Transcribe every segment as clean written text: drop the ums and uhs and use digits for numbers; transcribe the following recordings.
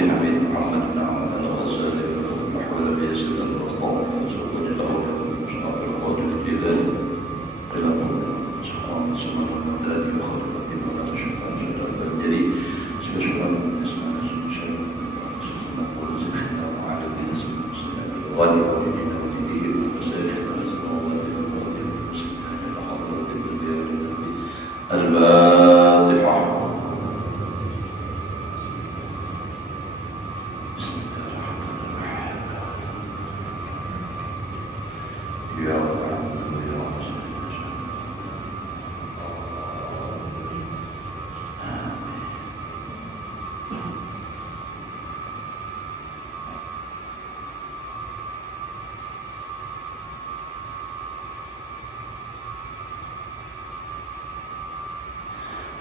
بنبي محمد بن عبد الله وسلم وحول به سيدنا المصطفى وسلم له وشرف القدر الجلال إلى سبحان سبحان الله وخلق ولا شفاء شفاء الجليل سبحان اسمه سبحان سبحان كل سبحان وعلى به سبحان غالب وجهنا وجهه وسيخنا سبحان الفاتحة. بسم الله الرحمن الرحيم. يا رب يا رسول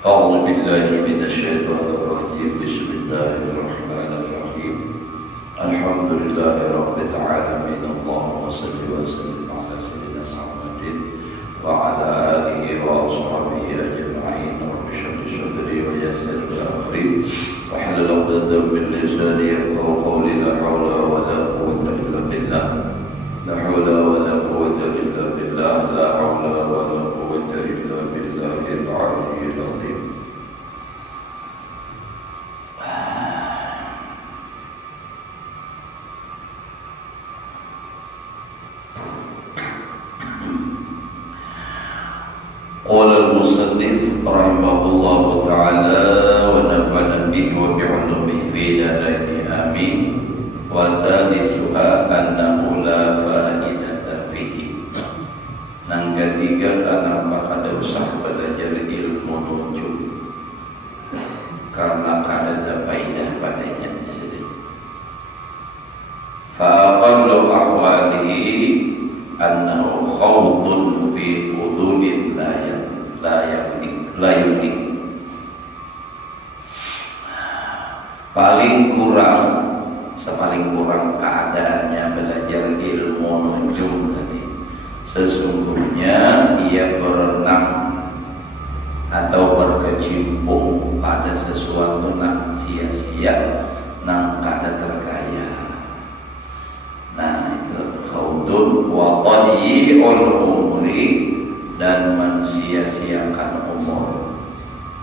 أعوذ بالله من الشيطان الرجيم. بسم الله الرحمن الرحيم. الحمد لله رب العالمين. اللهم صل وسلم على سيدنا محمد وعلى آله وأصحابه أجمعين. رب اشرح لي صدري ويسر لي أمري واحلل عقدة من لساني يفقهوا قولي. لا حول ولا قوة إلا بالله. لا حول ولا قوة إلا بالله. لا حول ولا قوة إلا بالله العلي العظيم. قال المصنف رحمه الله تعالى ونفعنا به وبعلومه في دارين آمين. وسادسها أنه لا فائدة فيه. Nang ketiga, kenapa kada usah belajar ilmu nujum? Karena kada ada faidah padanya. Fa'aqallu ahwalihi annahu khawdun fi fudulin la yunik. Sepaling kurang keadaannya belajar ilmu nujum tadi. Sesungguhnya ia berenang atau berkecimpung pada sesuatu yang sia-sia, yang kada terkaya. Nah, itu khawdun wa tadyi'ul umri, dan mensia-siakan umur.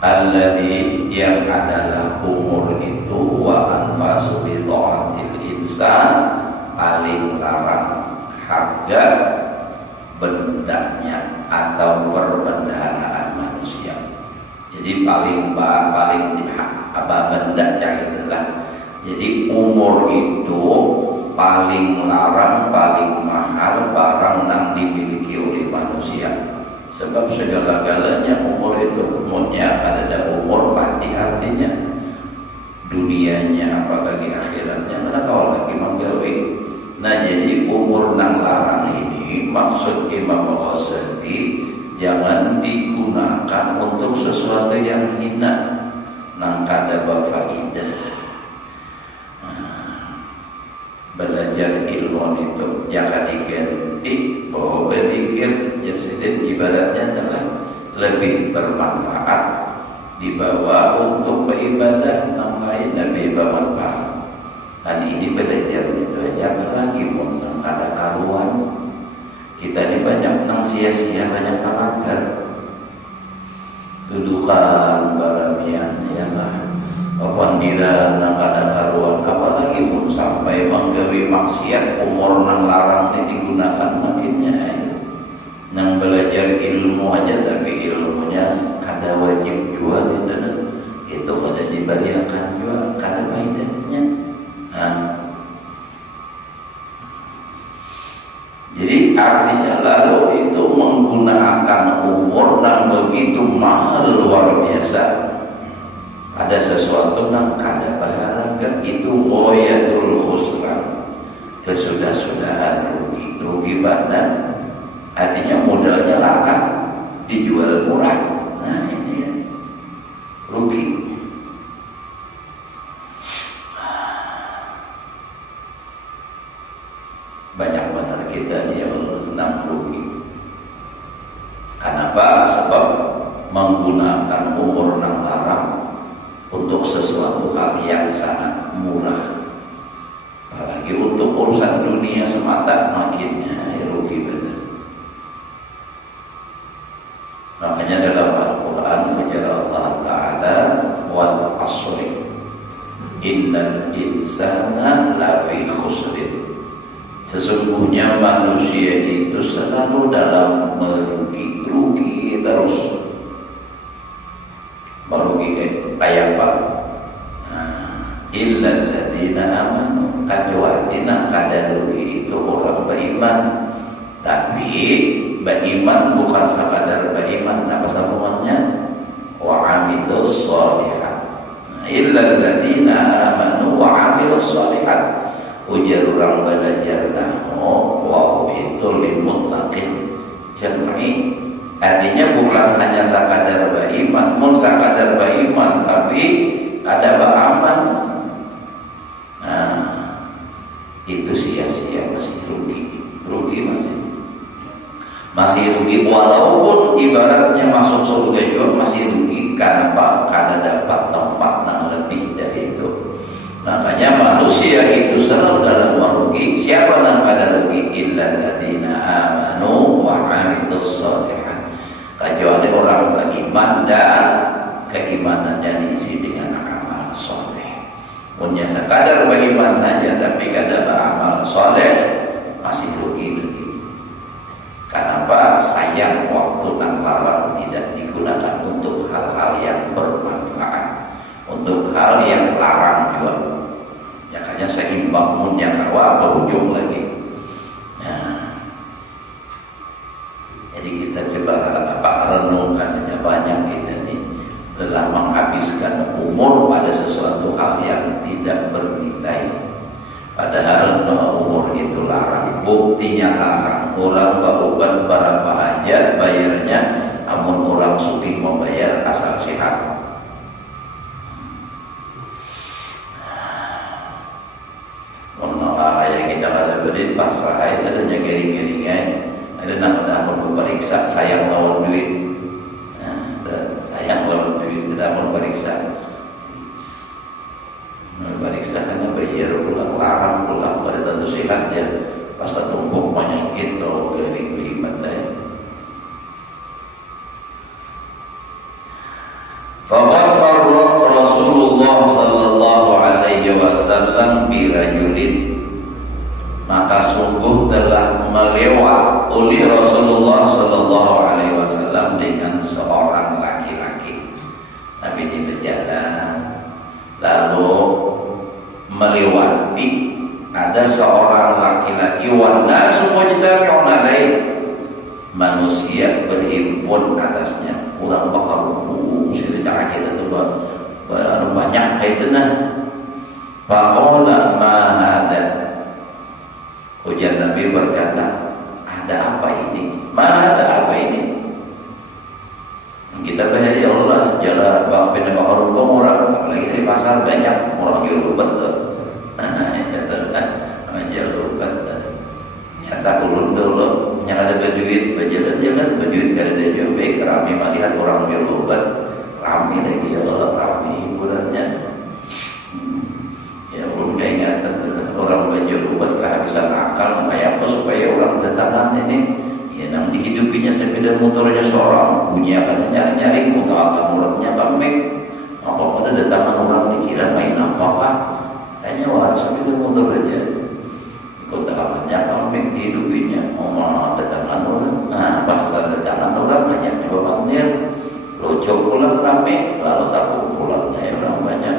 Alladhi, yang adalah umur itu, wa anfasu bi ta'atil insan, paling larang harga bendanya atau perbendaharaan manusia. Jadi paling benda itulah. Jadi umur itu paling larang, paling mahal barang yang dimiliki oleh manusia. Sebab segala-galanya umur itu umurnya ada umur mati, artinya dunianya apalagi akhiratnya mana kau lagi menggawe. Nah, jadi umur nang larang ini maksud Imam Ghazali jangan digunakan untuk sesuatu yang hina, nang kada berfaedah. Belajar ilmu itu jangan diganti bahwa berzikir jasidin ibaratnya adalah lebih bermanfaat dibawa untuk beribadah yang lain lebih bermanfaat. Dan ini belajar itu jangan lagi menang ada karuan. Kita ini banyak nang sia-sia, banyak tamakan dudukan baramian ya lah. Apabila nang ada karuan, apalagi pun sampai menggawe maksiat, umur nang larang ini digunakan makinnya. Nang belajar ilmu aja tapi ilmunya kada wajib juga gitu. Itu kada diberiakan juga, kada faedahnya. Jadi artinya lalu itu menggunakan umur yang begitu mahal luar biasa ada sesuatu yang kada berharga, itu ghayatul khusran, kesudah-sudahan rugi badan. Artinya modalnya larang, dijual murah. Nah ini ya, rugi. Banyak benar kita yang rugi. Kenapa? Sebab menggunakan umur yang larang untuk sesuatu hal yang sangat murah. Apalagi untuk urusan dunia semata makin rugi benar. Makanya dalam Al-Quran menjadi Allah Ta'ala wal asri innal insana lafi khusrin. Sesungguhnya manusia itu selalu dalam merugi terus. Merugi kayak apa? Illa alladziina amanu, kecuali nak kada rugi itu orang beriman. Tapi beriman bukan sekadar beriman, apa sambungannya? Wa 'amilus shalihat. Illa alladziina amanu wa 'amilus shalihat. Ujar orang belajar nahwu wa itu lil muttaqin jam'i. Artinya bukan hanya sekadar beriman, mun sekadar beriman tapi ada beramal. Nah, itu sia-sia, masih rugi masih rugi walaupun ibaratnya masuk surga juga masih rugi. Karena apa? Karena dapat tempat yang lebih dari itu. Makanya manusia itu selalu dalam merugi. Siapa yang pada rugi? Illa alladziina amanu wa 'amilus shalihat. Kecuali orang beriman dan keimanannya diisi dengan amal soleh. Punya sekadar beriman saja tapi kada beramal soleh masih rugi lagi. Kenapa? Sayang waktu nang larang tidak digunakan untuk hal-hal yang bermanfaat, untuk hal yang larang juga. Makanya seimbang munnya kawa berujung lagi. Nah, jadi kita coba renungkan aja banyak kita nih telah menghabiskan umur pada sesuatu hal yang tidak bernilai. Padahal umur itu larang, buktinya larang. Orang berobat berapa hajat bayarnya, namun orang sugih membayar asal sehat. Ayah kita kada berdiri pasrah aja adanya gering-geringnya. Ada nama periksa sayang lawan duit. Sayang lawan duit tidak mau periksa. Periksa hanya bayar pulang larang pulang pada tentu sehat ya. Pas tumpuk penyakit atau gering-gering saya. Faqad Rasulullah sallallahu alaihi wasallam bi rajulin, maka sungguh telah melewat oleh Rasulullah sallallahu alaihi wasallam dengan seorang laki-laki. Nabi di berjalan lalu melewati ada seorang laki-laki wanda semua mujtami'un alaih, manusia berhimpun atasnya. Orang bakal sila kita tu banyak kaitannya. Faqala ma hadza, ujar Nabi berkata, ada apa ini? Ma ada apa ini? Kita bayar ya Allah, jalan bapaknya bakal orang, apalagi di pasar banyak orang jual betul. Menjalukan nyata ulun dulu yang ada berduit berjalan-jalan berduit kada ada juga baik rame melihat orang jual obat rame lagi ya Allah, rame hiburannya. Ya ulun keingatan orang berjual obat kehabisan akal kayak apa supaya orang datangan ini ya nang dihidupinya sepeda motornya seorang punya kan nyari-nyari untuk akan murahnya kambing apa pada datangan orang dikira main apa hanya waras sepeda motor aja. Kota amannya kambing dihidupinya, mau datangan orang. Nah, pas datangan orang banyaknya bapandir, locok pulang rame, lalu takut pulangnya ya orang banyak.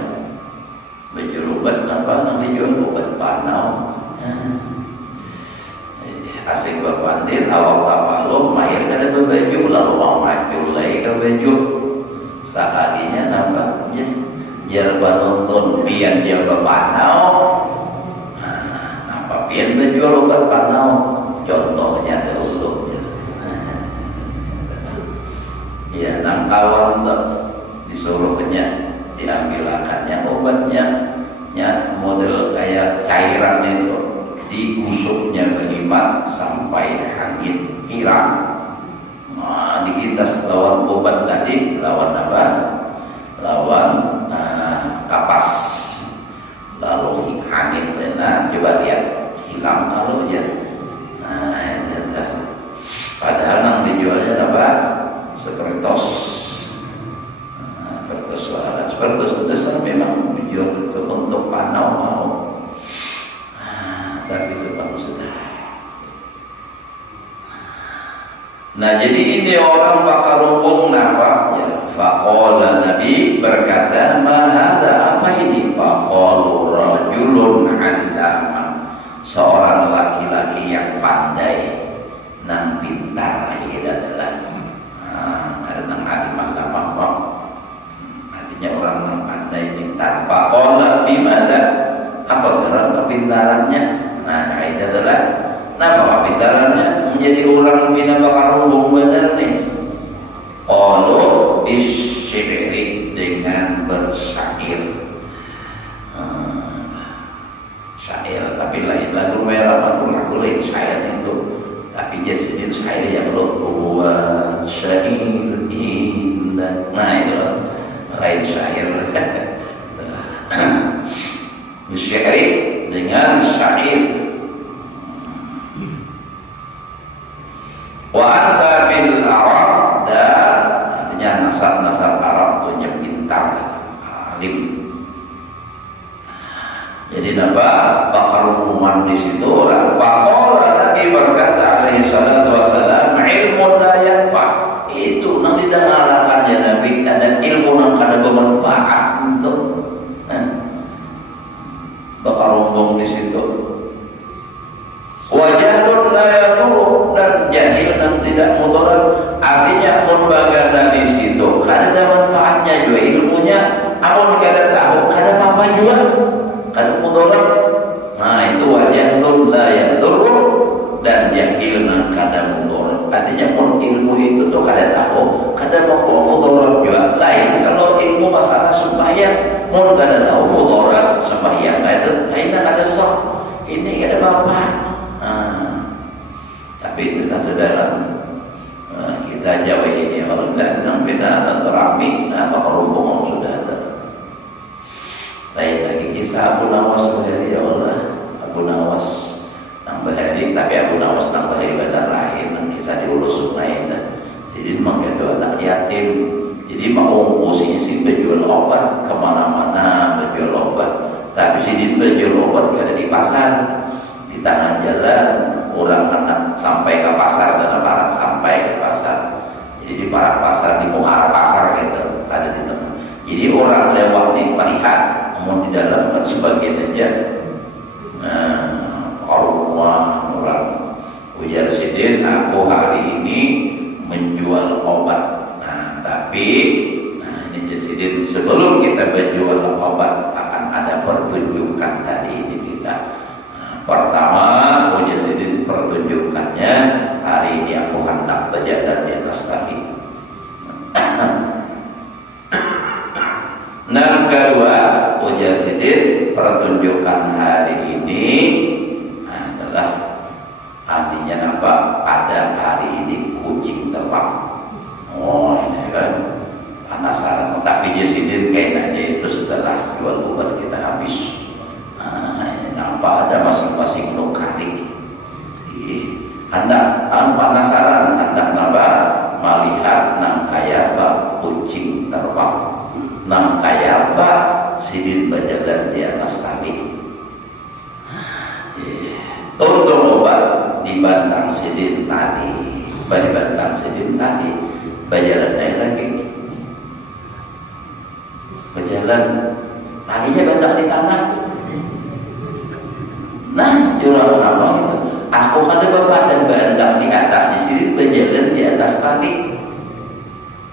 Berjual obat apa? Nanti jual obat panau. Asing bapandir, awak tapalo, mahir kada berbaju, lalu mau maju lagi ke baju. Sekalinya nambah, ya, jarba nonton biar dia bapanau. Pian menjual obat panau, contohnya dahulu. Ya, nang kawan tuh disuruhnya diambilakannya obatnya, ya model kayak cairan itu, digusuknya beriman sampai hangit hilang. Nah, dikintas lawan obat tadi, lawan apa? Lawan kapas, lalu angin. Nah, coba lihat hilang lalu aja. Nah, itu. Padahal nang dijualnya apa? Sepertos. Sepertos waras. Sepertos itu dasar memang dijual itu untuk panau mau. Tapi itu bang sudah. Nah, jadi ini orang bakal rumpung napa? Ya, faqala Nabi berkata, "Ma hadza apa ini?" Faqalu rajulun 'allama. Seorang laki-laki yang pandai, nang pintar ini adalah. Karena alim allama. Artinya orang yang pandai pintar. Faqala bimada? Apa karena kepintarannya? Nah, itu adalah kenapa pintarannya menjadi orang bina bakar hubung benar nih? Qalu bisyiri, dengan bersyair. Syair tapi lain lagu merah atau lagu lain syair itu. Tapi jadi sendiri syair yang buat syair indah. Nah itu lain syair. Bisyiri, dengan syair. Wa ansabil Arab, dan artinya nasab-nasab Arab itu pintar, alim. Jadi napa bakal umuman di situ orang. Faqala Nabi berkata alaihi salatu wasalam, ilmu la yanfa. Itu nang didengarakan ya Nabi, ada ilmu nang kada bermanfaat untuk bakal umum di situ. Wajahlun la yadurru, dan jahil dan tidak mudarat. Artinya pun bagana di situ kada ada manfaatnya juga ilmunya, amun kada tahu kada apa juga, kada mudarat. Nah itu wajahlun la yadurru, dan jahil dan kada mudarat. Artinya pun ilmu itu tuh kada tahu, kada membawa mudarat juga. Lain kalau ilmu masalah sembahyang, mun kada tahu mudarat sembahyang kada, aina kada sah. Ini ada bapak. Tapi itulah saudara, kita Jawa ini kalau datang beda atau rami, bakal rombongan sudah ada. Lain lagi kisah Abu Nawas Bahari, ya Allah, Abu Nawas nang Bahari, tapi Abu Nawas nang Bahari benar lain, dan kisah di Ulu Sungai. Jadi mengenai anak yatim, jadi mau posisi sih berjual obat kemana-mana, berjual obat. Tapi si berjual obat kada di pasar, di tengah jalan. Orang anak sampai ke pasar dan barang sampai ke pasar. Jadi di para pasar, di muara pasar gitu ada di tengah. Jadi orang lewat nih melihat, mau di dalam kan sebagian aja. Orang ujar sidin, aku hari ini menjual obat. Nah tapi ini sidin, sebelum kita berjual obat akan ada pertunjukan hari ini kita. Pertama, Mujasidin pertunjukannya hari ini aku hendak berjalan di atas kaki. Yang kedua, Mujasidin pertunjukan hari ini adalah artinya apa? Pada hari ini kucing terbang. Oh ini kan penasaran. Tapi Mujasidin kayaknya itu setelah jual obat kita habis. Nampak ada masing-masing lokasi. Hendak penasaran, hendak nambah melihat nang kaya apa kucing terbang, nang kaya apa sidin berjalan di atas tali. Tunduk obat dibantang sidin tadi, dibantang sidin tadi, berjalan lagi, berjalan talinya bantang di tanah. Nah, jurang apa itu? Aku kada berbadan berendak di atas di sini, berjalan di atas tali.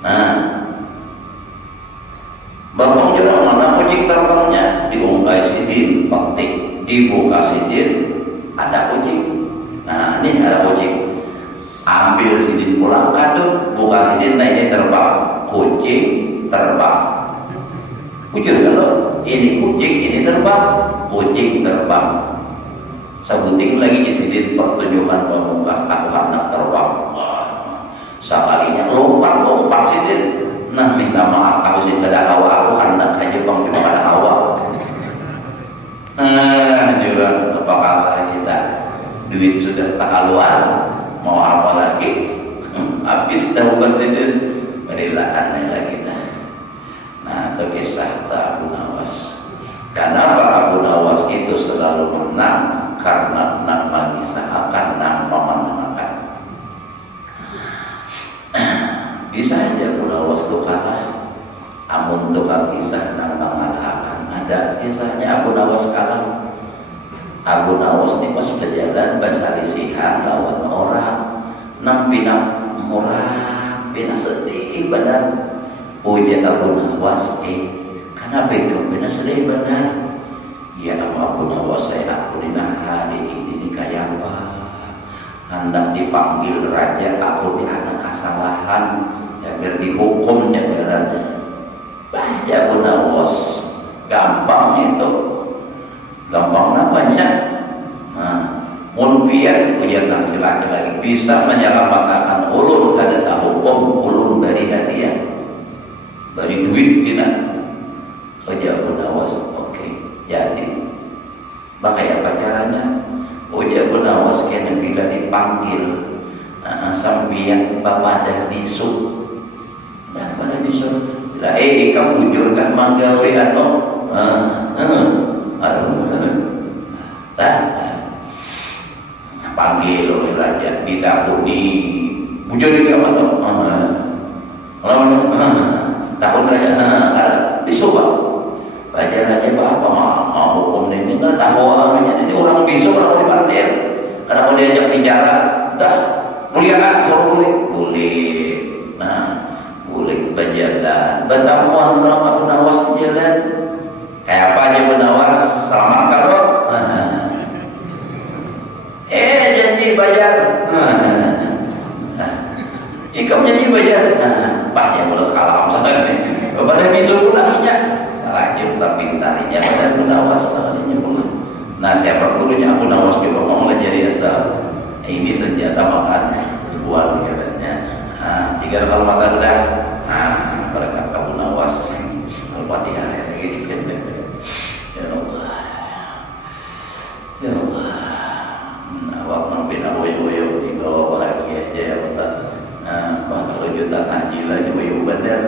Nah, bapang jurang mana kucing terbangnya? Diungkai sidin, petik, dibuka sidin, ada kucing. Nah, ini ada kucing. Ambil sidin pulang kadut, buka sidin, nah ini terbang. Kucing terbang. Jujur kalau ini kucing, ini terbang, kucing terbang. Sebuting lagi disidin pertunjukan pemungkas aku hendak terbang. Sekalinya lompat sidin. Nah minta maaf aku sih kada hawa, aku hendak aja bang cuma kada hawa. duit sudah tak haluan, mau apa lagi? Habis dah bukan situ, berilah aneh lagi dah. Nah, itu kisah Abu Nawas. Kenapa Abu Nawas itu selalu menang? Karena nak mengisahkan, nak memenangkan. Bisa aja Abu Nawas itu kalah. Amun tukang kisah nak mengalahkan. Ada kisahnya Abu Nawas kalah. Abu Nawas ini pas berjalan bersalisihan lawan orang, pina murah, pina sedih benar. Ujar Abu Nawas, kenapa itu pina sedih benar? Ya Abu Nawas, saya aku hari ini kayak apa? Hendak dipanggil raja, aku ada kesalahan, jaga dihukum jagaran. Ya Abu Nawas, gampang itu. Gampang namanya. Nah, mulpian ujian nasi laki-laki bisa menyelamatkan ulun kada tahu ulun beri hadiah, beri duit kita. Ujian Abu Nawas, oke. Jadi, makanya apa caranya? Ujian Abu Nawas kena bila dipanggil sambian bapadah bisu. Nah, pada bisu. Lah, kamu bujurkah manggawe atau? Panggil oleh raja, ditakuni bujur di kamar takut raja disoba baca raja apa mau hukum ini nggak tahu orangnya. Jadi orang bisu orang dipanggil karena mau diajak bicara dah mulia kan suruh boleh. Nah boleh berjalan bertamuan orang Abu Nawas di jalan. Kayak apa aja Abu Nawas, selamat kalau janji bayar. Ikam janji bayar. Pak yang boleh kalah pada bisu pulangnya salah kita pintarinya pada Abu Nawas salahnya pulang. Nah siapa gurunya Abu Nawas juga mau jadi asal. Ini senjata makan buat katanya. Sehingga kalau mata udah berkat Abu Nawas Al-Fatihah gitu. Ya Allah, ya Allah. Waktu bina woyo di bawah bahagia aja ya Allah. Kalau juta haji lagi woyo benar.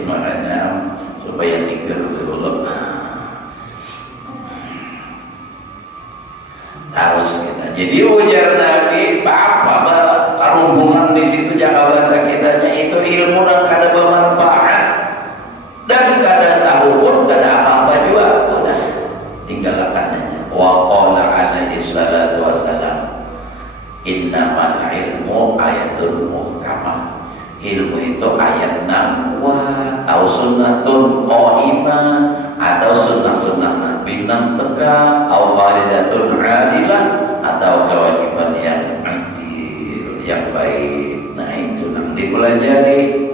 Makanya supaya seger dulu. Harus kita. Jadi ujar Nabi, apa karungan di situ jaga bahasa kitanya itu ilmu dan kada bermanfaat dan kada tahu pun kada apa-apa juga. Udah tinggalkan aja. Wa qala alaihi salatu wassalam, innamal ilmu ayatun muhkamah. Ilmu itu ayat nangwa atau sunnatun qaimah atau sunnah-sunnah Nabi yang tegak atau faridatun adilah atau kewajiban yang adil yang baik. Nah itu yang dipelajari.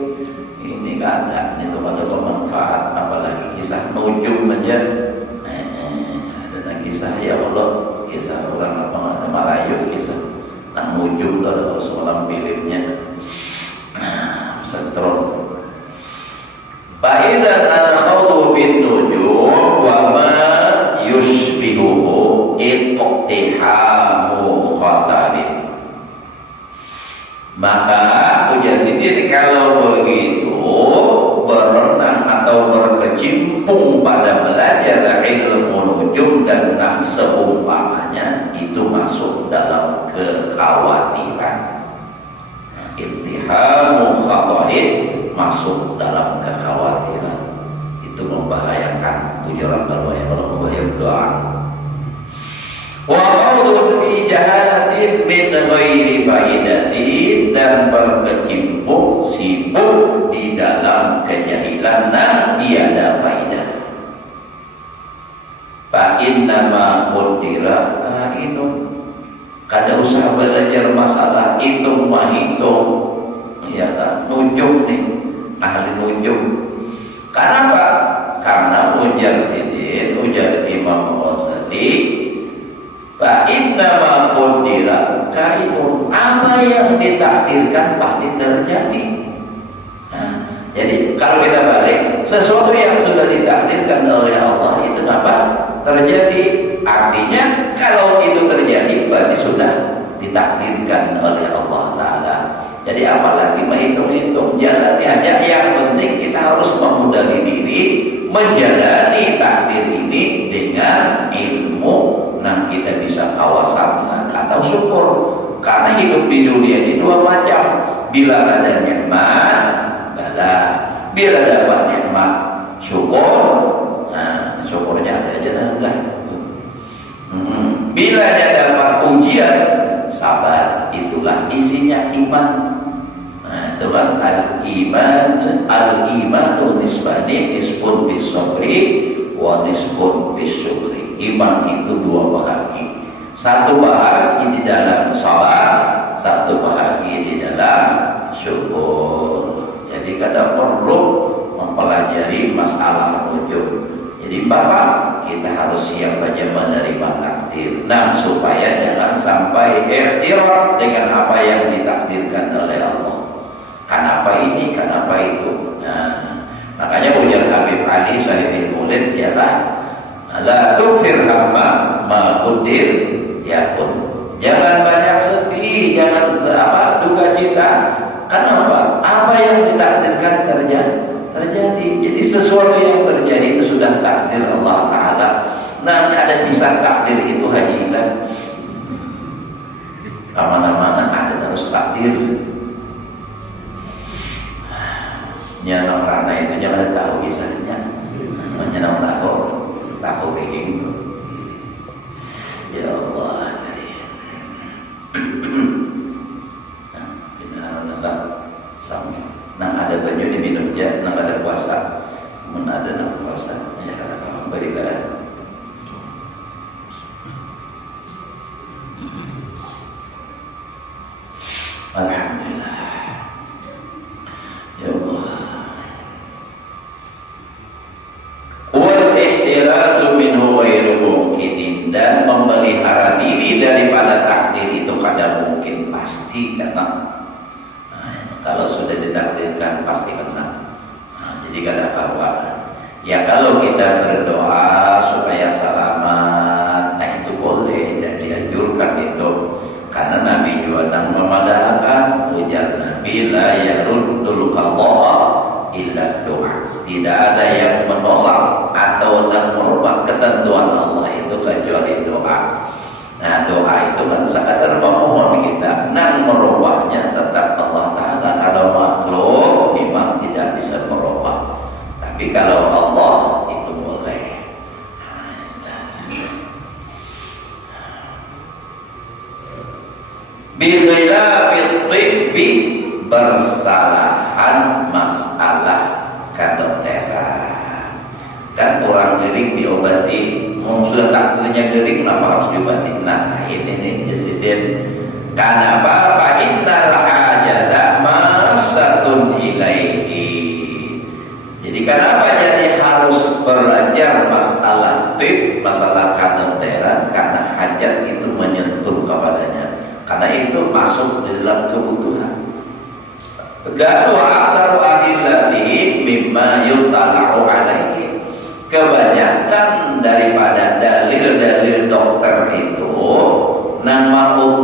Ini kada itu pada bermanfaat, apalagi kisah nujum aja. Ada kisah ya Allah, kisah orang apa Melayu, kisah nang nujum kalau semalam filmnya. Sentron. Fa'idan al-khawdu fin nujum wa ma yushbihuhu iqtihamu khatarin. Maka ujar sendiri kalau begitu berenang atau berkecimpung pada belajar ilmu nujum dan seumpamanya itu masuk dalam kekhawatiran. Ittihamu khatarin masuk dalam kekhawatiran, itu membahayakan. Ujaran kalau yang membahayakan. Wa qawlun fi jahalatin min ghairi faidatin, dan berkecimpung sibuk di dalam kejahilan dan tiada faidah. Fa innama qaddira kainun, kada usah belajar masalah hitung mahitung, ya kan? Nujum nih, ahli nujum. Kenapa? Karena ujar Sidin, ujar Imam Ghazali, fa innama qaddira kainun, apa yang ditakdirkan pasti terjadi. Nah, jadi kalau kita balik, sesuatu yang sudah ditakdirkan oleh Allah itu apa? Terjadi. Artinya kalau itu terjadi berarti sudah ditakdirkan oleh Allah Ta'ala. Jadi apalagi menghitung-hitung, jalani aja. Yang penting kita harus memudahkan diri menjalani takdir ini dengan ilmu. Nah, kita bisa tawasalna atau syukur. Karena hidup di dunia ini dua macam. Bila ada nikmat, bala. Bila dapat nikmat, syukur. Nah, syukurnya ada aja dah. Bila dia dapat ujian, sabar. Itulah isinya iman. Nah, itu kan al-imanu nisbani, nisbun bis-sabri wa nisbun bis-syukri. Iman itu dua bahagi. Satu bahagi di dalam sabar, satu bahagi di dalam syukur. Jadi kada perlu mempelajari masalah rujuk. Jadi Bapak, kita harus siap saja menerima takdir. Nah, supaya jangan sampai i'tiraf dengan apa yang ditakdirkan oleh Allah. Kenapa ini, kenapa itu. Nah, makanya ujar Habib Ali Sahibul Maulid ialah la tukfir hamma ma qudir yakun. Jangan banyak sedih, jangan duka cita. Kenapa? Apa yang ditakdirkan terjadi. Jadi sesuatu yang terjadi itu sudah takdir Allah Ta'ala. Nah, ada pisah takdir itu hajilah. Mana-mana ada harus takdir. Nyanam rana itu jangan tahu kisahnya. Nyanam tahu begini. Ya Allah, nah ada baju diminum aja, nah ada puasa, ada puasa, ya kata kamu berikan. Alhamdulillah, ya Allah. Wal ihtirasu minhu ghairu mungkin, dan memelihara diri daripada takdir itu kada mungkin, pasti karena kalau sudah ditakdirkan pasti kena. Nah, jadi kada apa-apa. Ya kalau kita berdoa supaya selamat, nah itu boleh dan dianjurkan itu. Karena Nabi juga memadahkan ujar Nabi la yaruddul qadha illa doa. Tidak ada yang menolak atau merubah ketentuan Allah itu kecuali doa. Nah, doa itu kan sekadar memohon kita. Nah, merubahnya tetap Allah Ta'ala. Kalau makhluk memang tidak bisa merubah. Tapi kalau Allah itu boleh. Bikhilafit tibbi, bersalahan masalah kedokteran. Kan orang gering diobati, sudah takdirnya gering, kenapa harus diobati? Nah, ini presiden. Karena Bapak innal hajata masatun ilaihi. Jadi kenapa jadi harus belajar masalah tib, masalah kedokteran? Karena hajat itu menyentuh kepadanya. Karena itu masuk dalam kebutuhan. Dan wa aksaru adillatihi mimma yutala'u alaihi. Kebanyakan daripada dalil-dalil dokter itu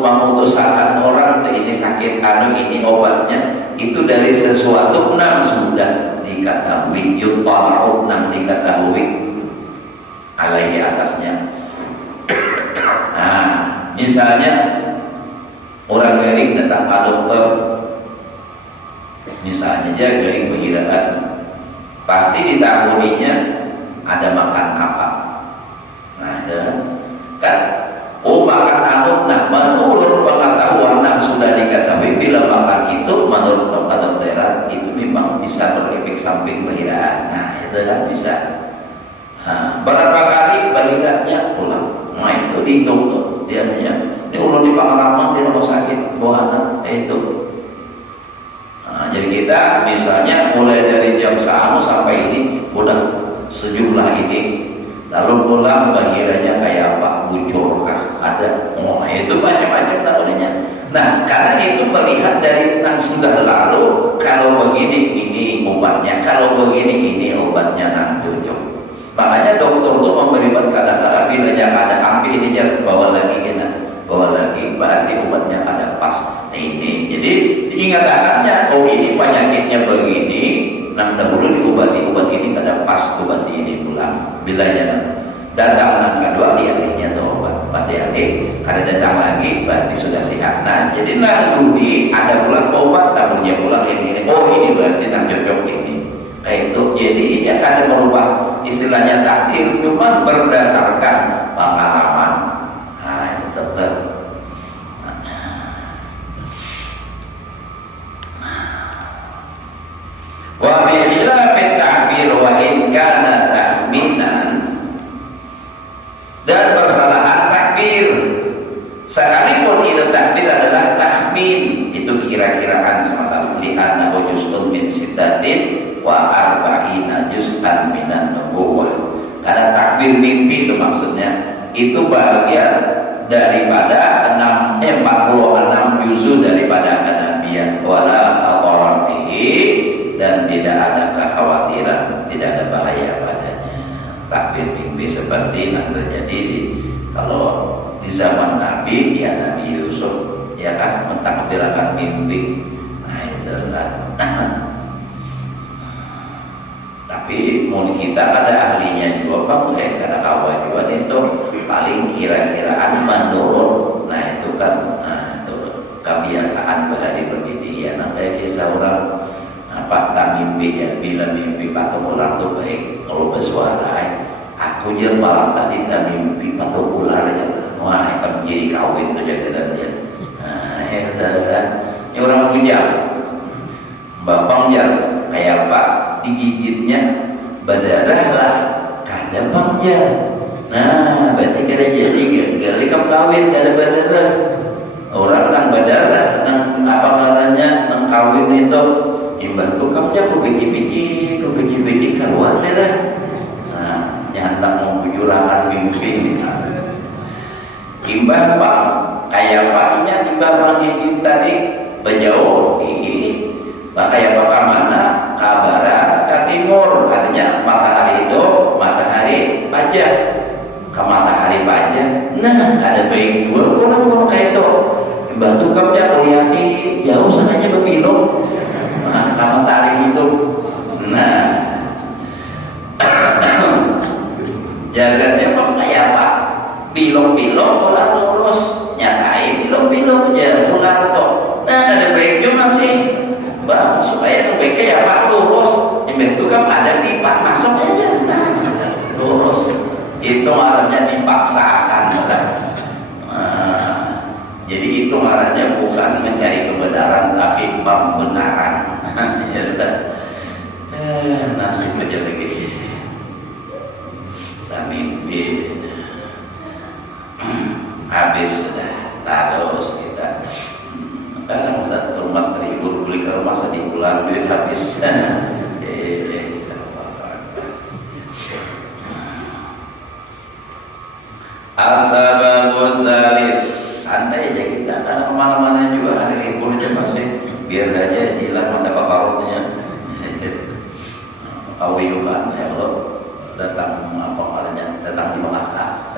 memutuskan orang ini sakit ini obatnya itu dari sesuatu sudah diketahui, yutala'u diketahui alaihi atasnya. Nah, misalnya orang garing datang ke dokter, misalnya aja garing berhiraan, pasti ditahuinya ada makan apa. Nah, kan makan menurut pengetahuan sudah diketahui bila makan itu menurut kedokteran itu memang bisa berefek samping bahiraan. Nah, itu kan bisa. Nah, berapa kali bahiranya ulang. Nah, itu dihitung tuh. Dia ini ulang di pengalaman tidak mau sakit bawa anak itu. Nah, jadi kita misalnya mulai dari jam 1 sampai ini udah sejumlah ini, lalu pulang bahiranya kayak apa, bucur kah ada, itu macam-macam namanya. Nah, karena itu melihat dari yang sudah lalu, kalau begini ini obatnya, kalau begini ini obatnya cocok. Makanya dokter tuh memberi obat kadang-kadang bilanya ada ambil ini jangan bawa lagi berarti obatnya ada pas. Nah ini jadi diingatakannya, oh ini penyakitnya begini, nang dahulu diobati obat ini kada pas, obati ini pulang. Bilanya datang nang kedua dialihnya tuh obat, dialih kada datang lagi berarti sudah sehat. Nah jadi nang dudi ada pulang obat, tamunya pulang ini, oh ini berarti nang cocok ini. Kayak itu, jadi ya kada merubah istilahnya takdir, cuma berdasarkan pengalaman. Nah itu dokter. Wa bi khilafit ta'bir wa in kana tahminan, dan persalahan takbir sekalipun itu takbir adalah tahmin, itu kira-kiraan semalam li'anna juz'un min sittatin wa arba'ina juz'an minan nubuwah. Karena takbir mimpi itu maksudnya itu bagian daripada 46 juz'u daripada kenabian, wala khawatihi, dan tidak ada kekhawatiran, tidak ada bahaya padanya. Takbir mimpi seperti yang terjadi kalau di zaman Nabi, ya Nabi Yusuf, ya kan, mentakbirkan mimpi. Nah itu kan. Tapi mau kita ada ahlinya juga, boleh kada kawan juga itu paling kira-kiraan menurut. Nah itu kan, nah itu kebiasaan bahari begini ya. Nah kayak kisah orang tak mimpi ya, bila mimpi patung ular tuh baik kalau bersuara. Aku je malam tadi tak mimpi patung ular aja, wah akan jadi kawin tuh jaga dia. Nah itu kan, ini orang bujang, bapang jar kayak apa digigitnya berdarah lah, kada bang jar. Nah berarti kada jadi gagal ikam kawin kada berdarah. Orang nang berdarah, nang apa namanya, nang kawin itu imbah tu kamu jangan biji keluar deh. Nah, nyata mau kejurangan mimpi. Imbah bang, kayak paknya imbah bang gigit tadi berjauh gigi. Bang kayak apa mana? Kabaran ke timur, artinya matahari itu matahari pajak, ke matahari pajak. Nah, ada baik dua orang kayak itu. Imbah tu kamu jangan lihat jauh sengaja berbelok. Nah, kamu tarik itu. Nah, jalannya memang kayak apa? Bilok-bilok ular lurus, nyatain bilok-bilok jalan ular kok. Nah, ada baiknya masih, bang, supaya yang baiknya ya pak lurus. Yang itu kan ada pipa masuk aja. Nah, lurus. Itu artinya dipaksakan. Jadi itu artinya bukan mencari kebenaran tapi pembenaran. Ya sudah. Nasib aja lagi. Saya mimpi habis sudah terus kita. Kadang satu rumah terhibur beli ke rumah sedih bulan duit habis. Asbabuz zalis. Andai aja kita karena kemana-mana juga hari libur aja masih biar aja hilang mata pakarutnya. Kawiyukan ya Allah datang apa namanya, datang di Malaka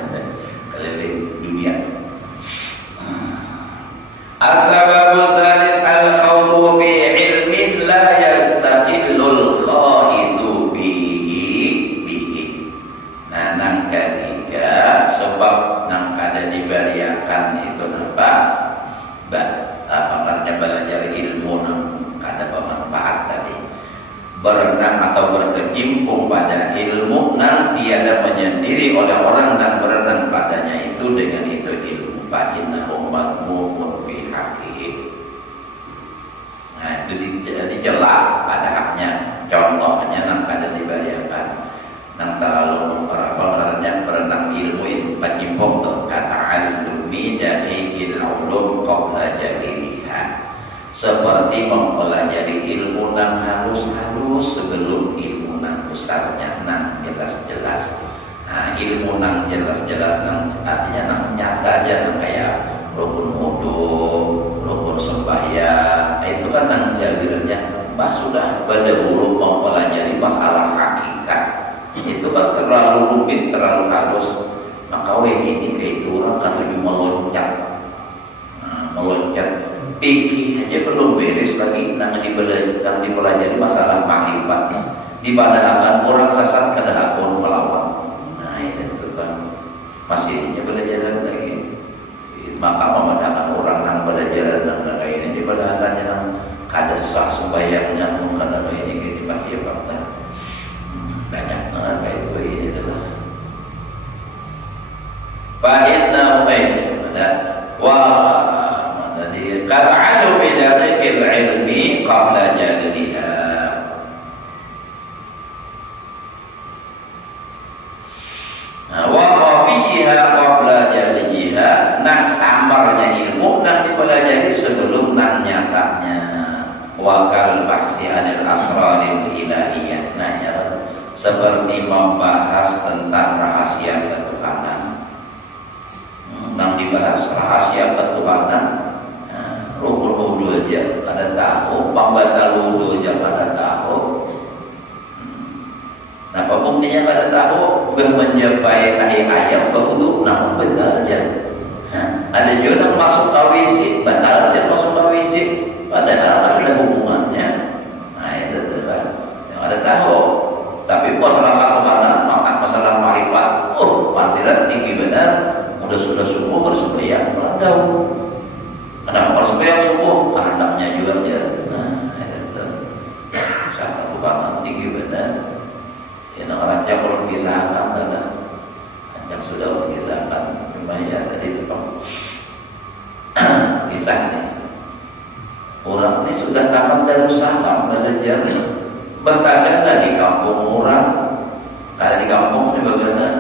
keliling dunia. Asbabuz zalis al-khawdu fi ilmin la yastaqillul khaidu bihi. Nah nang ketiga sebab nang ada dibariakan itu apa? Apa namanya belajar ilmu nang ada bermanfaat tadi. Berenang atau berkecimpung pada ilmu nang tiada menyendiri oleh orang dan berenang padanya itu dengan itu ilmu fa'innahu madmumun fi haqqihi. Nah itu dicela pada haknya. Contohnya nang kada dibariakan nang terlalu orang berenang ilmu itu berkecimpung tuh kata al-ilmi dari ilmu qabla jaliliha. Seperti mempelajari ilmu nang halus-halus sebelum ilmu nang besarnya nang jelas-jelas. Nah, ilmu nang jelas-jelas nang artinya nang nyata aja nang kayak rukun wudu, rukun sembahyang. Itu kan nang jalirnya. Bah sudah pada dulu mempelajari masalah hakikat. itu kan terlalu rumit, terlalu halus. Maka ini kayak itu orang kan lebih meloncat, meloncat. Pikir aja belum beres lagi, nang dipelajari masalah makrifat. Dipadahakan orang sesat kadahapun melawan. Nah itu kan masih belajar lagi. Maka memadahakan orang nang belajar nang kayak ini dipadahakannya nang kada sah sembahyangnya kada ini kayak dipakai fakta. Banyak kayak itu ini adalah. Fa'inna ada wa jadi qara'u bidariqil ilmi qabla jadliha. Wa qafiha qabla jadliha, nak samarnya ilmu nak dipelajari sebelum nak nyatanya. Wa kal bahsi anil asraril ilahiyah, nah ya, seperti membahas tentang rahasia ketuhanan. Nang dibahas rahasia ketuhanan, rukun wudu aja pada tahu, pembatal wudu aja pada tahu. Nah, apa buktinya pada tahu? Menjampai tahi ayam berwudu, namun batal aja. Ada juga yang masuk WC, batal aja masuk WC, padahal ada hubungannya. Nah itu kan yang ada tahu. Tapi masalah ketuhanan, makan masalah marifat, pandiran tinggi benar. Sudah subuh bersembahyang melandau. Kenapa bersembahyang subuh? Kehendaknya juga aja. Nah, itu satu ketuhanan tinggi benar. Ya, orang yang belum kisahkan karena yang sudah mengisahkan lumayan tadi itu kisahnya. Orang ini sudah tamat Darussalam belajar, bahkan di kampung orang, kalau di kampung ini bagaimana?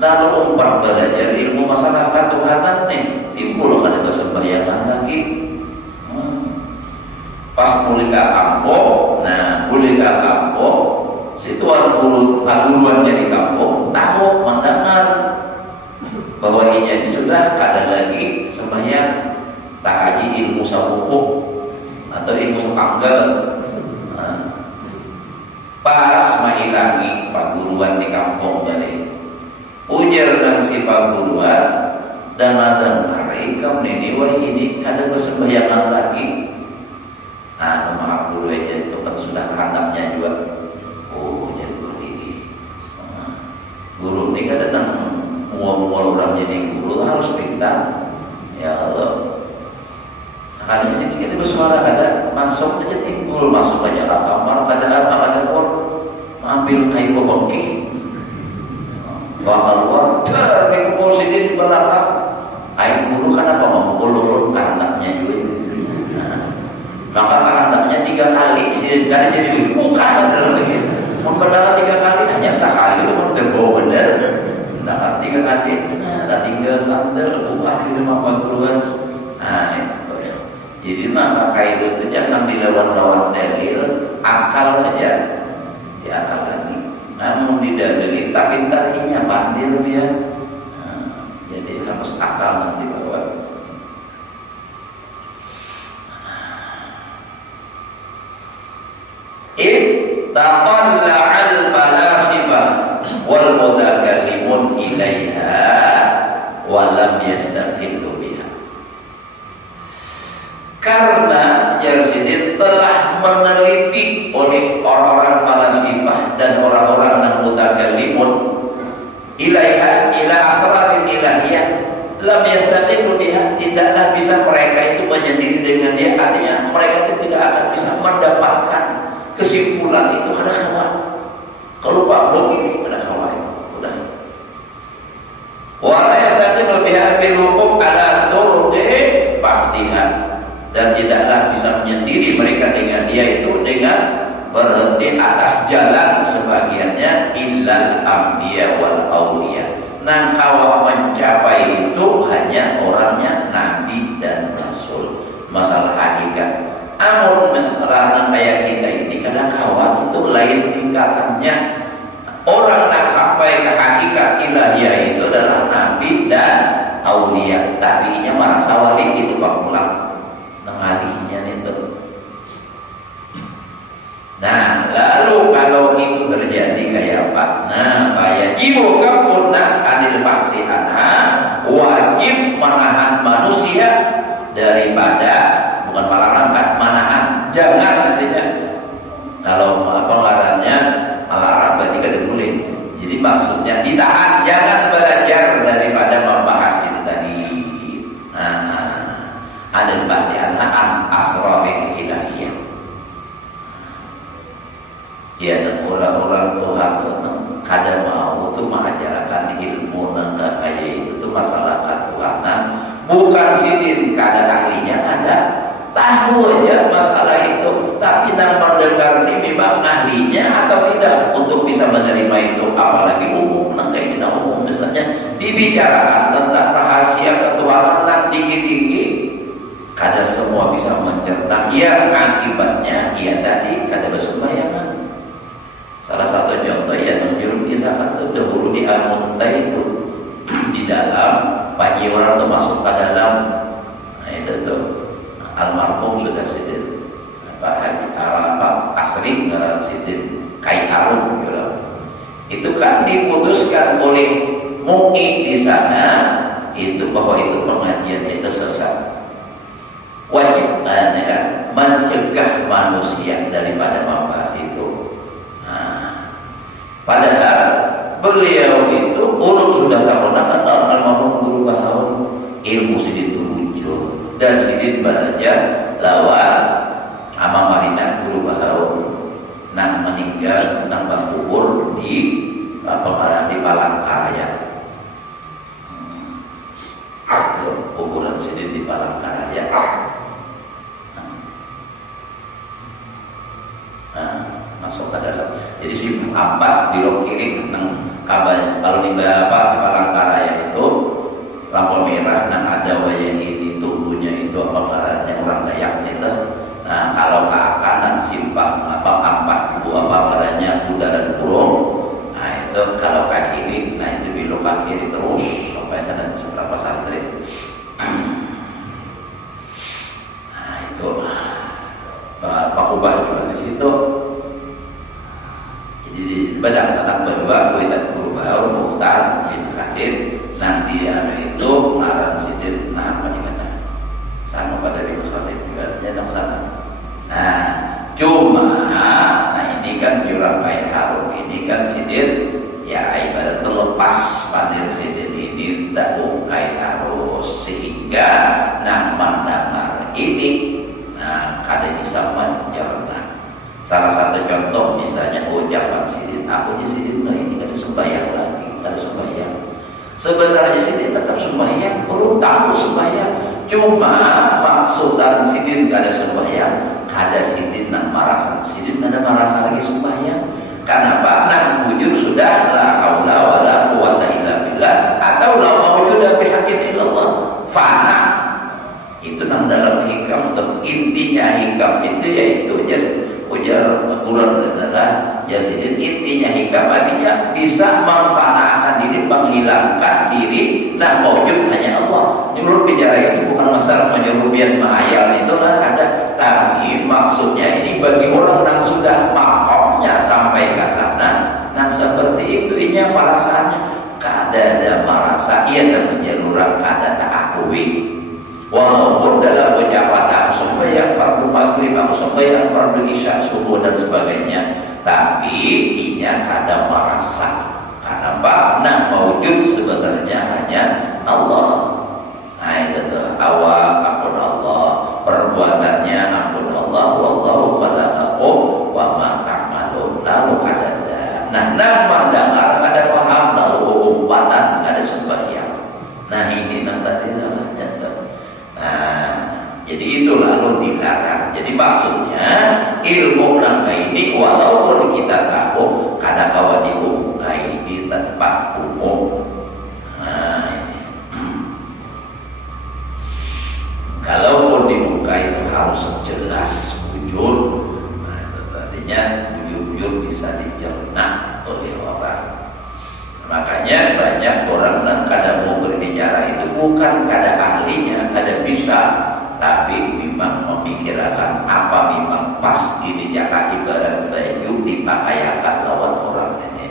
Lalu umpat belajar ilmu masalah ketuhanan nih, timbul ada persembahyangan lagi. Pas mulai ke kampung, nah mulai ke kampung, situ ada guruannya di kampung, tahu mendengar bahwa ini sudah kada lagi sembahyang, tak kaji ilmu sabuku atau ilmu sepanggal. Pas mailangi pak guruan di kampung balik. Ujar dan si Pak Guruan dan ada mereka ini wah ini ada persembahyangan lagi. Maaf guru aja itu kan sudah hadapnya juga. Jadi guru ini. Guru ini kan datang mual-mual orang jadi guru harus pintar. Ya Allah. Karena di sini kita bersuara ada masuk aja timbul masuk aja ke kamar ada pun ambil kayu bongki. Bahwa dari pukul sini di belakang air guru kan apa memukul kehendaknya juga. Maka kehendaknya 3 kali karena jadi bukan lagi membenar 3 kali hanya sekali itu terbawa benar. Nah 3 kali ada tinggal sandal buka di rumah Pak Guruan. Jadi maka itu jangan dilawan-lawan dalil, akal aja diakal lagi. Namun tidak dari tak pintarnya pandil dia. Jadi harus akal nanti bawa. Ittaqalla'al falasifah wal mutakallimun ilaiha wa lam yastaqillu biha. Karena Jarsidin telah meneliti oleh orang-orang falasifah dan orang-orang yang mutakallimun ilaiha ila asrarin ilahiyah lam yastaqilu biha, tidaklah bisa mereka itu menyendiri dengan dia, artinya mereka itu tidak akan bisa mendapatkan kesimpulan itu ada kawan. Kalau Pak Blok ini ada kawan udah. Wa la yastaqilu biha bil hukum ala turqi fa'tiha, dan tidaklah bisa menyendiri mereka dengan dia itu dengan berhenti atas jalan sebagiannya illal anbiya wal awliya. Nang kawa mencapai itu hanya orangnya nabi dan rasul. Masalah hakikat. Amun masalah nang kayak kita ini kadang kawan itu lain tingkatannya. Orang nak sampai ke hakikat ilahiyah itu adalah nabi dan awliya. Tabinya merasa wali itu Pak Mulang. Mengalihnya itu Nah, lalu kalau itu terjadi kayak apa? Nah, fayajibu kafun nas anil ba'si anha, wajib menahan manusia daripada, bukan melarang, menahan, jangan nantinya. Kalau pengarangnya melarang berarti kan boleh. Jadi maksudnya ditahan, jangan belajar daripada membahas itu tadi. Anil ba'si anha an asraril ilahiyah. Ya, dan orang-orang Tuhan kadang mau tuh mengajarkan ilmu nggak kayak itu tuh masalah ketuhanan, bukan sidin kada ahlinya ada, tahu aja masalah itu, tapi nang mendengar ini memang ahlinya atau tidak untuk bisa menerima itu, apalagi umum nang kayak ini umum misalnya dibicarakan tentang rahasia ketuhanan nang tinggi-tinggi, kada semua bisa mencerna, yang akibatnya ya tadi kada bersembayangan. Salah satu contoh yang menunjuk kisahkan itu dahulu di Al-Munta itu di dalam panji orang itu masuk ke dalam, nah itu tuh almarhum sudah sidin Pak Haji Arafah Asri ngaran sidin Kai Harun itu kan diputuskan oleh MUI di sana itu bahwa itu pengajian itu sesat, wajib kan mencegah manusia daripada membahas itu. Padahal beliau itu ulun sudah terkenal almarhum Guru Bahaun, ilmu sidin muncul dan sidin belajar lawan ama marina Guru Bahaun nah meninggal nang kubur di di Palangkaraya. Kuburan sidin di Palangkaraya. Masuk ke dalam. Jadi si empat belok kiri nang kabar kalau di Palangkaraya itu lampu merah nang ada wayang ini tubuhnya itu apa ngarannya orang Dayak itu. Nah kalau ke kanan simpang empat ibu apa ngarannya udara burung. Nah itu kalau ke kiri, nah itu belok ke kiri terus sampai sana seberapa santri. Nah itu Pak Kubah juga di situ. Jadi badang sanak berdua gue dan Guru Bahaun Mukhtar bin Khadir nanti itu ngaran sidin nah apa nih kata sama pada di Musolim juga datang sana. Nah cuma nah ini kan jurang kayak Harun ini kan sidin ya ibarat terlepas pandir sidin ini tak bungkai terus sehingga nah mendengar ini nah kada bisa mencerna. Salah satu contoh misalnya ucapan sidin, aku di sidin nah ini kada sembahyang lagi, kada sembahyang. Sebenarnya sidin tetap sembahyang, belum tahu sembahyang. Cuma maksudan sidin kada sembahyang, kada sidin nak merasa, sidin kada merasa lagi sembahyang. Kenapa? Nak wujud sudah la haula wala quwata illa billah atau la mawjuda bihaqqin illallah fana. Itu nang dalam hikam untuk intinya hikam itu yaitu ujar Quran adalah jasidin intinya hikam artinya bisa memfanakan diri, menghilangkan diri dan mewujud hanya Allah. Menurut bicara ini bukan masalah penyerupian mahayal itulah ada, tapi maksudnya ini bagi orang yang sudah makomnya sampai ke sana, nah seperti itu ini perasaannya kada ada merasa ia dan menjalurkan kada tak akui. Walaupun dalam ucapan aku sembahyang fardu maghrib, aku sembahyang fardu isya, subuh dan sebagainya, tapi inya kada merasa. Kenapa? Nah mewujud sebenarnya hanya Allah. Nah itu tuh awal ampun Allah, perbuatannya ampun Allah, wallahu khalaqakum wa ma ta'malun. Lalu kada. Nah mendengar kada paham lalu umpatan kada sembahyang. Nah ini nang tadi namanya. Nah, jadi itu lalu dilarang. Jadi maksudnya ilmu rangka ini walaupun kita tahu kadang-kadang diungkai di tempat umum. Nah, ini. Kalaupun diungkai itu harus jelas bujur. Nah, itu artinya bujur-bujur bisa dicerna oleh orang. Makanya banyak orang yang kadang mau berbicara itu bukan kada ahlinya, kada bisa, tapi memang memikirkan apa memang pas ini jaka ibarat baju dipakaiakan lawan orang ini.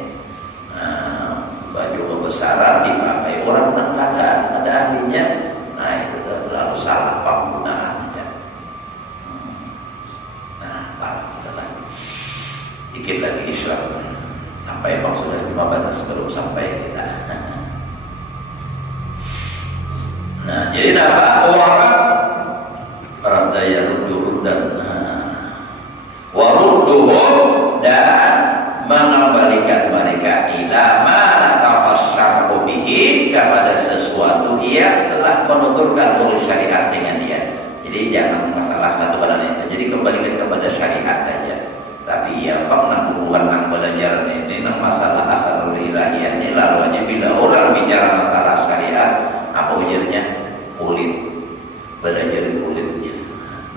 Baju kebesaran dipakai orang dengan keadaan ada ahlinya, nah itu terlalu salah penggunaannya. Dikit lagi Islam sampai bang sudah 5 batas belum sampai kita. Nah jadi apa orang daya rudduh dan warudduhum dan mengembalikan mereka ila ma natafasyarhu bihi kepada sesuatu yang telah menuturkan oleh syariat dengan dia. Jadi jangan masalah satu pada itu. Jadi kembalikan kepada syariat saja. Tapi ya bang nang buruan nang belajar ini nang masalah asal ilahiyah ini lalu aja bila orang bicara masalah syariat apa ujarnya kulit belajar kulitnya.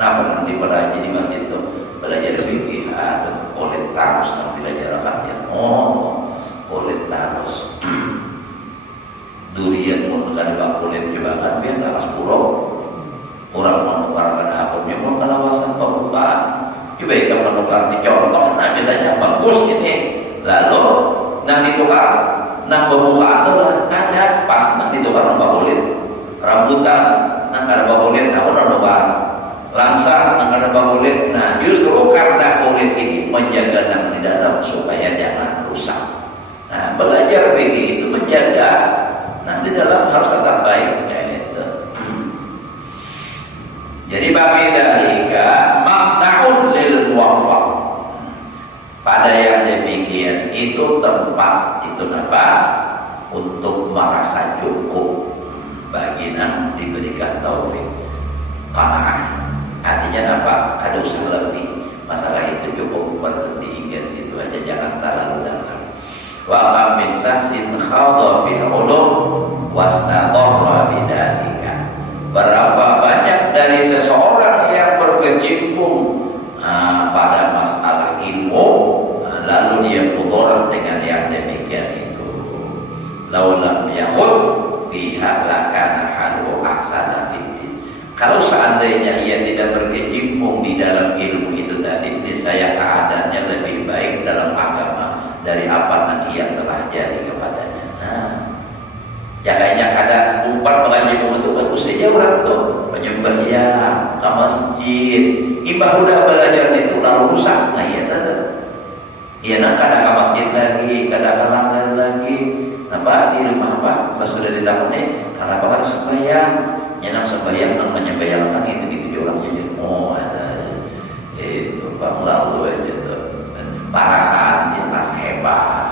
Nah pernah dipelajari di masjid itu belajar fikih ada kulit tarus nang belajar akadnya. Oh kulit tarus durian pun kan ada kulit juga kan biar alas buruk orang menukarkan hakumnya mau kalawasan pembukaan. Coba kita menukar dicontoh, nah misalnya bagus ini, lalu nang ditukar, nang pembukaan itu ada pas nang ditukar nang kulit, rambutan nang ada kulit, nah orang tukar, langsang nang ada kulit, nah justru karena kulit ini menjaga nang di dalam supaya jangan rusak. Nah belajar begini itu menjaga nang di dalam harus tetap baik, ya itu. Jadi bagi dalika maknaun lil muwaffaq. Pada yang demikian itu tempat itu apa? Untuk merasa cukup bagi yang diberikan taufik. Qanaah. Artinya apa? Ada usaha lebih. Masalah itu cukup berhenti hingga situ aja, jangan terlalu dalam. Wa ma min sahsin khadha fil ulum wasnadharra bidzalika. Berapa banyak dari seseorang yang berkecimpung pada masalah ilmu, lalu dia mudarat dengan yang demikian itu. Laulam yakhud fiha lakana halu ahsana fiddin. Kalau seandainya ia tidak berkecimpung di dalam ilmu itu tadi, niscaya keadaannya lebih baik dalam agama dari apa yang ia telah jadi kepadanya. Ya kayaknya kadang umpan mengaji itu bagus saja orang tuh penyembah ya ke masjid, imbah udah belajar itu lalu rusak, nah ya tadi, ya nak kadang ke masjid lagi, kadang ke langgar lagi, apa di rumah apa, pas sudah ditakuni, karena apa kan sembahyang, nyenang sembahyang, nang menyembayangkan itu orang jadi, oh ada, itu bang lalu aja tuh, perasaan dia tas hebat.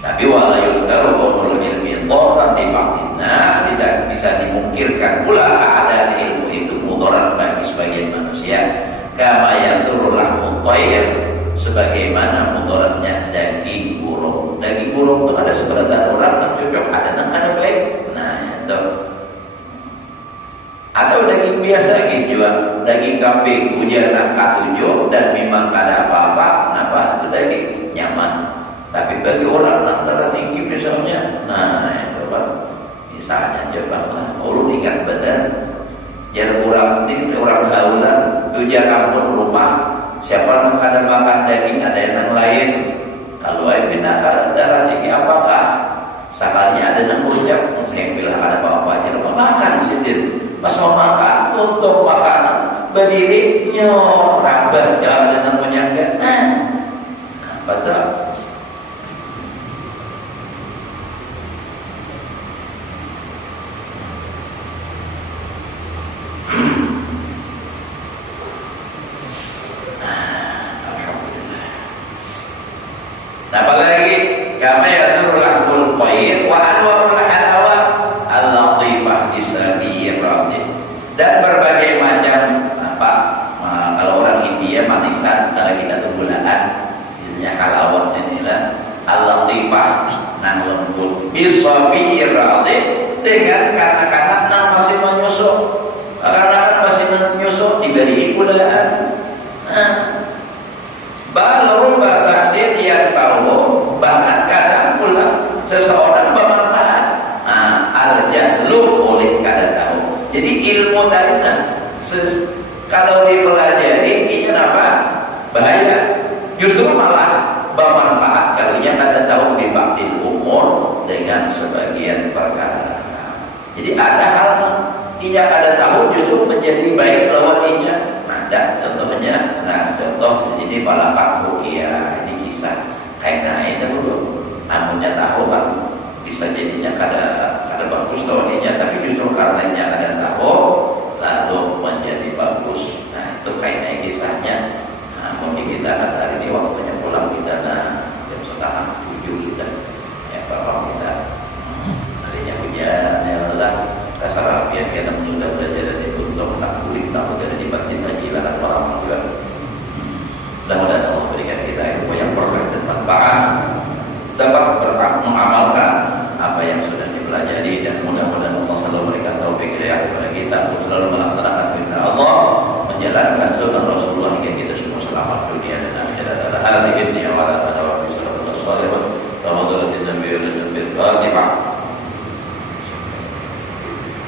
Tapi wala yudkaru qaulul ilmi dharran li ba'dhin nas, tidak bisa dimungkirkan pula keadaan ilmu itu mudarat bagi sebagian manusia, kama yadurul lahmu thair, sebagaimana mudaratnya daging burung. Daging burung itu ada sebagian orang yang cocok, ada yang ada baik. Nah itu atau daging biasa gitu juga, daging kambing hujan K7 dan memang ada apa-apa, kenapa itu daging nyaman. Tapi bagi orang antara tinggi misalnya, nah itu Pak, misalnya coba lah, lu ingat benar, jadi orang ini orang haulan, tujuan kampung rumah, siapa yang ada makan daging ada yang lain, kalau pindah darah tinggi apakah? Sakalnya ada yang ucap, saya bilang ada apa-apa aja, rumah makan sendiri, pas mau makan tutup makanan, berdiri nyor, rabah, jalan dengan menyangga, betul. Apalagi kama yadur lahmul qair wa anwarul halawat al-latifah islamiyyah, dan berbagai macam apa kalau orang India manisan, kalau kita tuh gulaan misalnya halawat inilah al-latifah nang lembut islamiyyah dengan kanak-kanak nang masih menyusu, kanak-kanak masih menyusu diberi gulaan. Baru bahasa yang tahu, bahkan kadang pula seseorang bermanfaat al-jahlu oleh kada tahu. Jadi ilmu tadi kalau dipelajari ini apa? Bahaya. Justru malah bermanfaat kalau ia pada tahu bibaktil umur dengan sebagian perkara. Jadi ada hal ia ada tahu justru menjadi baik lawan inya. Ada contohnya, contoh di sini balapan ruqyah, ini kisah kainai dahulu. Namunnya tahu kan bisa jadinya kada bagus lawannya, tapi justru karenanya ada tahu lalu menjadi bagus. Nah itu kainai kisahnya. Namun di kita hari ini waktunya pulang kita jam 6:30 sudah. Ya kalau kita harinya hujan ya Allah. Kasar apian kita sudah belajar dari untuk tak kulit tak berada di masjid haji lah malam juga. Mudah-mudahan Allah berikan kita ilmu yang berkah dan manfaat, dapat mengamalkan apa yang sudah dipelajari, dan mudah-mudahan Allah selalu memberikan taufik hidayah kepada kita untuk selalu melaksanakan perintah Allah, menjalankan sunnah Rasulullah hingga kita semua selamat dunia dan akhirat. Ala hadhihi dunya wa